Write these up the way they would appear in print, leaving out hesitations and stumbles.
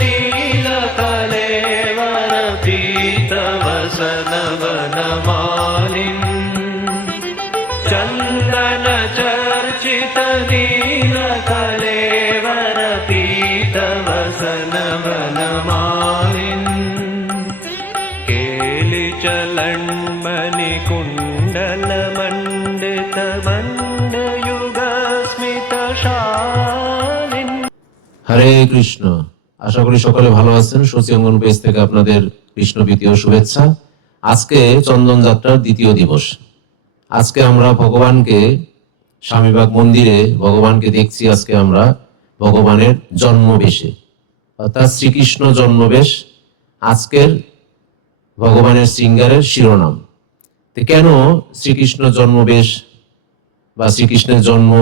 नीलकलेवर पीतवसन वनमालिन् चन्दन चर्चित नीलकलेवर पीतवसन वनमालिन् केलिचलन्मणि कुण्डल मण्डित मण्डयुग स्मित शालिन्। হরে কৃষ্ণ। আশা করি সকলে ভালো আছেন। সচি অঙ্গন পেজ থেকে আপনাদের কৃষ্ণ প্রীতি ও শুভেচ্ছা। আজকে চন্দন যাত্রার দ্বিতীয় দিবস। আজকে আমরা ভগবানকে স্বামীবাগ মন্দিরে ভগবানকে দেখছি। আজকে আমরা ভগবানের জন্মবেশে, অর্থাৎ শ্রীকৃষ্ণ জন্মবেশ আজকের ভগবানের শৃঙ্গারের শিরোনাম। তো কেন শ্রীকৃষ্ণ জন্মবেশ বা শ্রীকৃষ্ণের জন্ম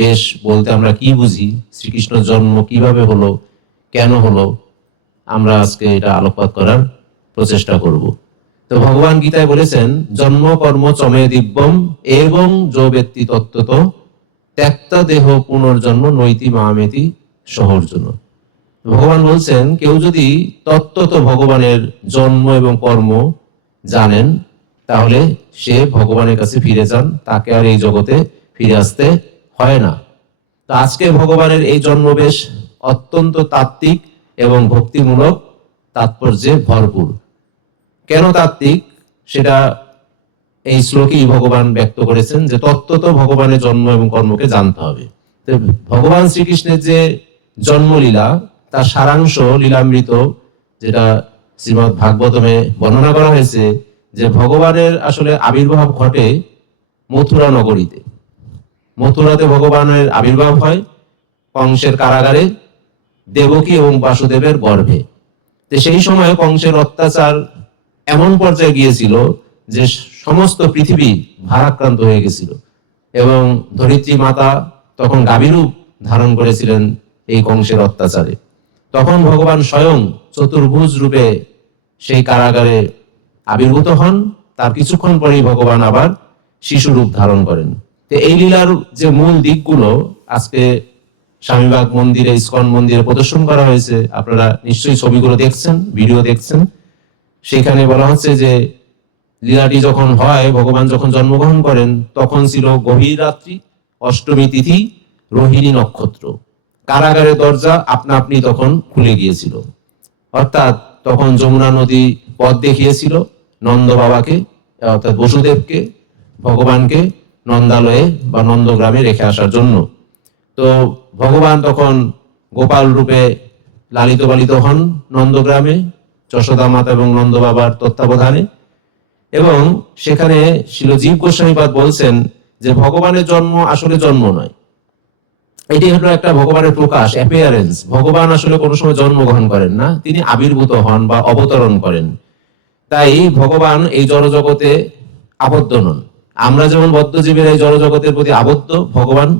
বেশ বলতে আমরা কি বুঝি, শ্রীকৃষ্ণ জন্ম কিভাবে হলো, কেন হলো, আমরা আজকে এটা আলোকপাত করার প্রচেষ্টা করব। তো ভগবান গীতায় বলেছেন, জন্ম কর্ম চমে দিব্যম এবং যো ব্যক্তি তত্ত্বত ত্যক্তা দেহ পুনর্জন্ম নৈতি মামেতি সহর্জুন। ভগবান বলছেন, কেউ যদি তত্ত্বত ভগবানের জন্ম এবং কর্ম জানেন, তাহলে সে ভগবানের কাছে ফিরে যান, তাকে আর এই জগতে ফিরে আসতে হয় না। তো আজকে ভগবানের এই জন্মবেশ অত্যন্ত তাত্ত্বিক এবং ভক্তিমূলক তাৎপর্যে ভরপুর। কেন তাত্ত্বিক সেটা এই শ্লোকেই ভগবান ব্যক্ত করেছেন, যে তত্ত্বত ভগবানের জন্ম এবং কর্মকে জানতে হবে। তো ভগবান শ্রীকৃষ্ণের যে জন্মলীলা, তার সারাংশ লীলামৃত, যেটা শ্রীমদ্ ভাগবতমে বর্ণনা করা হয়েছে, যে ভগবানের আসলে আবির্ভাব ঘটে মথুরা নগরীতে। মথুরাতে ভগবানের আবির্ভাব হয় কংসের কারাগারে, দেবকী এবং বাসুদেবের গর্ভে। তো সেই সময় কংসের অত্যাচার এমন পর্যায়ে গিয়েছিল যে সমস্ত পৃথিবী ভারাক্রান্ত হয়ে গেছিল, এবং ধরিত্রী মাতা তখন গাভীরূপ ধারণ করেছিলেন এই কংসের অত্যাচারে। তখন ভগবান স্বয়ং চতুর্ভুজ রূপে সেই কারাগারে আবির্ভূত হন। তার কিছুক্ষণ পরেই ভগবান আবার শিশু রূপ ধারণ করেন। তো এই লীলার যে মূল দিকগুলো আজকে স্বামীবাগ মন্দিরে, ইস্কন মন্দিরে প্রদর্শন করা হয়েছে। আপনারা নিশ্চয়ই ছবিগুলো দেখছেন, ভিডিও দেখছেন। সেখানে বলা হচ্ছে যে লীলাটি যখন হয়, ভগবান যখন জন্মগ্রহণ করেন, তখন ছিল গভীর রাত্রি, অষ্টমী তিথি, রোহিণী নক্ষত্র। কারাগারের দরজা আপনা আপনি তখন খুলে গিয়েছিল, অর্থাৎ তখন যমুনা নদী পথ দেখিয়েছিল নন্দ বাবাকে, অর্থাৎ বসুদেবকে, ভগবানকে নন্দালয়ে বা নন্দগ্রামে রেখে আসার জন্য। তো ভগবান তখন গোপাল রূপে লালিত পালিত হন নন্দগ্রামে, যশোদা মাতা এবং নন্দ বাবার তত্ত্বাবধানে। এবং সেখানে শিলজীব গোস্বামীপাদ বলছেন যে ভগবানের জন্ম আসলে জন্ম নয়, এটি হলো একটা ভগবানের প্রকাশ, অ্যাপিয়ারেন্স। ভগবান আসলে কোনো সময় জন্মগ্রহণ করেন না, তিনি আবির্ভূত হন বা অবতরণ করেন। তাই ভগবান এই জড়জগতে আবদ্ধ নন। আমরা যেমন বদ্ধজীবের এই জড়জগতের প্রতি আবদ্ধ, ভগবান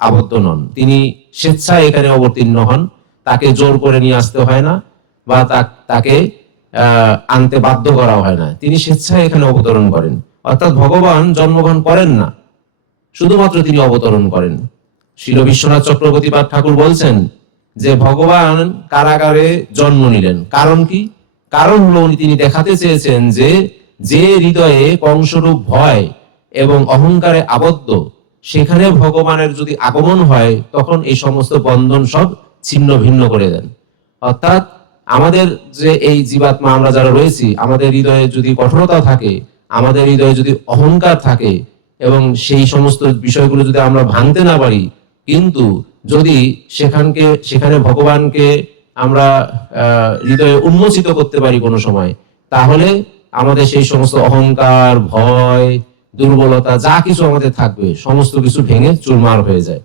আবদ্ধ নন। তিনি স্বেচ্ছায় এখানে অবতীর্ণ হন, তাকে জোর করে নিয়ে আসতে হয় না, বা তাকে আনতে বাধ্য করা হয় না। তিনি স্বেচ্ছায় এখানে অবতরণ করেন। অর্থাৎ ভগবান জন্মগ্রহণ করেন না, শুধুমাত্র তিনি অবতরণ করেন। শিল বিশ্বনাথ চক্রবর্তীপাদ ঠাকুর বলছেন যে ভগবান কারাগারে জন্ম নিলেন। কারণ কি? কারণ হলো তিনি দেখাতে চেয়েছেন যে যে হৃদয়ে কংসরূপ ভয় এবং অহংকারে আবদ্ধ, সেখানে ভগবানের যদি আগমন হয়, তখন এই সমস্ত বন্ধন সব ছিন্ন ভিন্ন করে দেন। অর্থাৎ আমাদের যে এই জীবাত্মা আমরা যারা রয়েছি, আমাদের হৃদয়ে যদি কঠোরতা থাকে, আমাদের হৃদয়ে যদি অহংকার থাকে, এবং সেই সমস্ত বিষয়গুলো যদি আমরা ভাঙতে না পারি, কিন্তু যদি সেখানে ভগবানকে আমরা হৃদয়ে উন্মোচিত করতে পারি কোনো সময়, তাহলে আমাদের সেই সমস্ত অহংকার, ভয়, দুর্বলতা যা কিছু আমাদের থাকবে, সমস্ত কিছু ভেঙে চুরমার হয়ে যায়।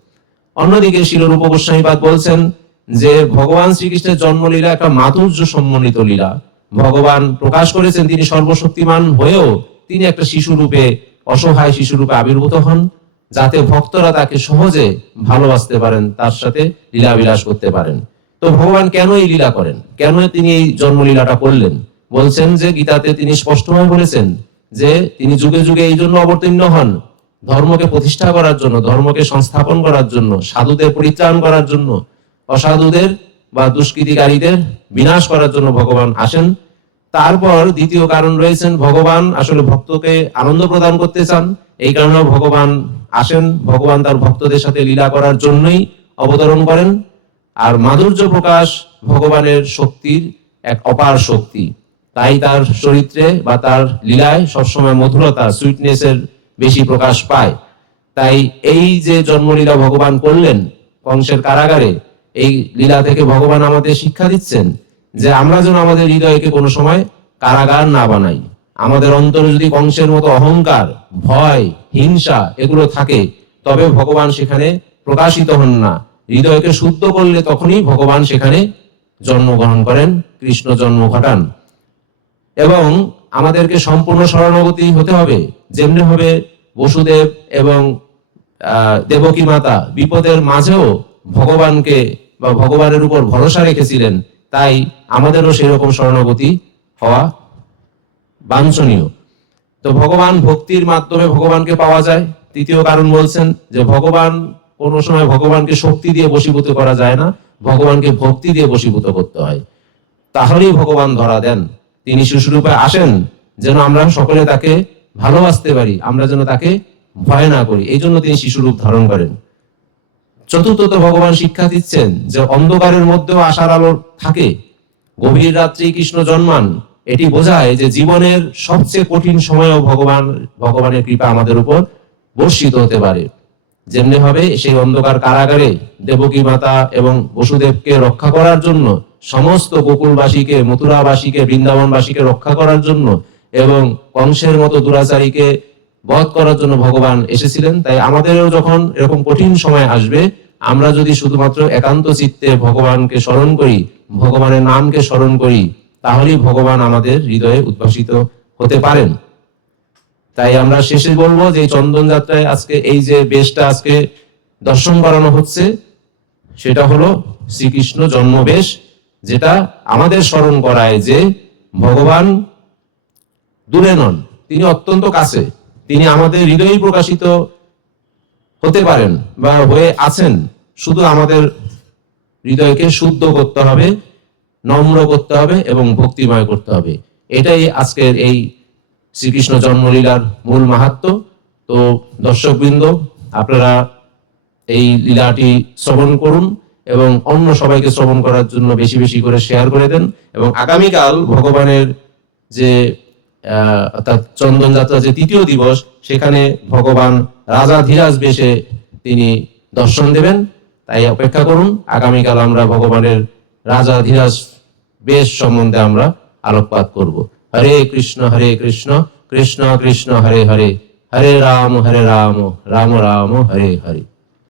অন্যদিকে শিলরূপ গোস্বামীপাদ বলছেন যে ভগবান শ্রীকৃষ্ণের জন্মলীলা একটা মাধুর্য সম্মলিত লীলা। ভগবান প্রকাশ করেছেন তিনি সর্বশক্তিমান হয়েও তিনি একটা শিশু রূপে, অসহায় শিশু রূপে আবির্ভূত হন, যাতে ভক্তরা তাকে সহজে ভালোবাসতে পারেন, তার সাথে লীলাবিলাস করতে পারেন। তো ভগবান কেন এই লীলা করেন, কেন তিনি এই জন্মলীলাটা করলেন? বলছেন যে গীতাতে তিনি স্পষ্টভাবে বলেছেন যে তিনি যুগে যুগে এই জন্য অবতীর্ণ হন, ধর্মকে প্রতিষ্ঠা করার জন্য, ধর্মকে সংস্থাপন করার জন্য, সাধুদের পরিত্রাণ করার জন্য, অসাধুদের বা দুষ্কৃতিকারীদের বিনাশ করার জন্য ভগবান আসেন। তারপর দ্বিতীয় কারণ রয়েছেন, ভগবান আসলে ভক্তকে আনন্দ প্রদান করতে চান, এই কারণে ভগবান আসেন। ভগবান তার ভক্তদের সাথে লীলা করার জন্যই অবতরণ করেন। আর মাধুর্য প্রকাশ ভগবানের শক্তির এক অপার শক্তি, তাই তার চরিত্রে বা তার লীলায় সবসময় মধুরতা, সুইটনেসের বেশি প্রকাশ পায়। তাই এই যে জন্মলীলা ভগবান করলেন কংসের কারাগারে, এই লীলা থেকে ভগবান আমাদের শিক্ষা দিচ্ছেন যে আমরা যেন আমাদের হৃদয়কে কোনো সময় কারাগার না বানাই। আমাদের অন্তরে যদি কংসের মতো অহংকার, ভয়, হিংসা এগুলো থাকে, তবে ভগবান সেখানে প্রকাশিত হন না। হৃদয়কে শুদ্ধ করলে তখনই ভগবান সেখানে জন্মগ্রহণ করেন, কৃষ্ণ জন্ম ঘটান। এবং আমাদেরকে সম্পূর্ণ শরণাগতি হতে হবে, যেমনি হবে বসুদেব এবং দেবকী মাতা বিপদের মাঝেও ভগবানকে বা ভগবানের উপর ভরসা রেখেছিলেন, তাই আমাদেরও সেরকম শরণাগতি হওয়া বাঞ্ছনীয়। তো ভগবান ভক্তির মাধ্যমে ভগবানকে পাওয়া যায়। তৃতীয় কারণ বলছেন যে ভগবান কোনো সময় ভগবানকে শক্তি দিয়ে বশীভূত করা যায় না, ভগবানকে ভক্তি দিয়ে বশীভূত করতে হয়, তাহলেই ভগবান ধরা দেন। তিনি শিশুরূপে আসেন যেন আমরা সকলে তাকে ভালোবাসতে পারি, আমরা যেন তাকে ভয় না করি, এই জন্য তিনি শিশুরূপ ধারণ করেন। চতুর্থত ভগবান শিক্ষা দিচ্ছেন যে অন্ধকারের মধ্যেও আশার আলো থাকে। গভীর রাত্রি কৃষ্ণ জন্মান, এটি বোঝায় যে জীবনের সবচেয়ে কঠিন সময়েও ভগবানের কৃপা আমাদের উপর বর্ষিত হতে পারে। যেমনি হবে সেই অন্ধকার কারাগারে দেবকী মাতা এবং বসুদেবকে রক্ষা করার জন্য, সমস্ত গোকুলবাসীকে, মথুরাবাসীকে, বৃন্দাবনবাসীকে রক্ষা করার জন্য এবং কংসের মতো দুরাচারীকে বধ করার জন্য ভগবান এসেছিলেন। তাই আমাদেরও যখন এরকম কঠিন সময় আসবে, আমরা যদি শুধুমাত্র একান্ত চিত্তে ভগবানকে স্মরণ করি, ভগবানের নামকে স্মরণ করি, তাহলেই ভগবান আমাদের হৃদয়ে উদ্ভাসিত হতে পারেন। তাই আমরা শেষে বলবো যে চন্দন যাত্রায় আজকে এই যে বেশটা আজকে দর্শন করানো হচ্ছে, সেটা হলো শ্রীকৃষ্ণ জন্মবেশ, যেটা আমাদের স্মরণ করায় যে ভগবান দূরে নন, তিনি অত্যন্ত কাছে। তিনি আমাদের হৃদয়ে প্রকাশিত হতে পারেন বা হয়ে আছেন, শুধু আমাদের হৃদয়কে শুদ্ধ করতে হবে, নম্র করতে হবে এবং ভক্তিময় করতে হবে। এটাই আজকের এই শ্রীকৃষ্ণ জন্মলীলার মূল মাহাত্ম্য। তো দর্শকবৃন্দ, আপনারা এই লীলাটি শ্রবণ করুন এবং অন্য সবাইকে শ্রবণ করার জন্য বেশি বেশি করে শেয়ার করে দেন। এবং আগামীকাল ভগবানের যে অর্থাৎ চন্দন যাত্রা যে তৃতীয় দিবস, সেখানে ভগবান রাজা ধীরাজ বেশে তিনি দর্শন দেবেন। তাই অপেক্ষা করুন, আগামীকাল আমরা ভগবানের রাজা ধীরাজ বেশ সম্বন্ধে আমরা আলোকপাত করব। হরে কৃষ্ণ কৃষ্ণ কৃষ্ণ হরে হরে, হরে রাম রাম রাম হরে হরে।